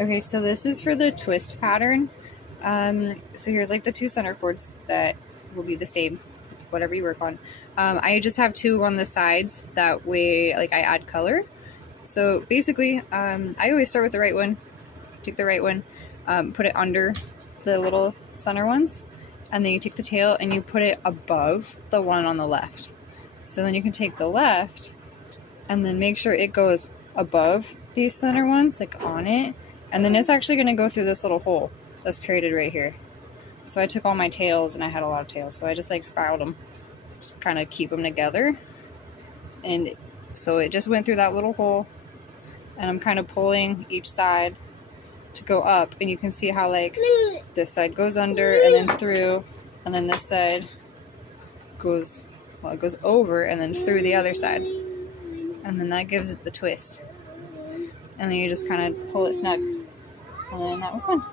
Okay, so this is for the twist pattern. So here's like the two center cords that will be the same, whatever you work on. I just have two on the sides, that way like I add color. So basically, I always start with the right one, take the right one, put it under the little center ones, and then you take the tail and you put it above the one on the left. So then you can take the left and then make sure it goes above these center ones, like on it, and then it's actually going to go through this little hole that's created right here. So I took all my tails, and I had a lot of tails, so I just like spiraled them, just kind of keep them together, and so it just went through that little hole, and I'm kind of pulling each side to go up, and you can see how like this side goes under and then through, and then this side goes, well, it goes over and then through the other side, and then that gives it the twist, and then you just kind of pull it snug, and then that was fun.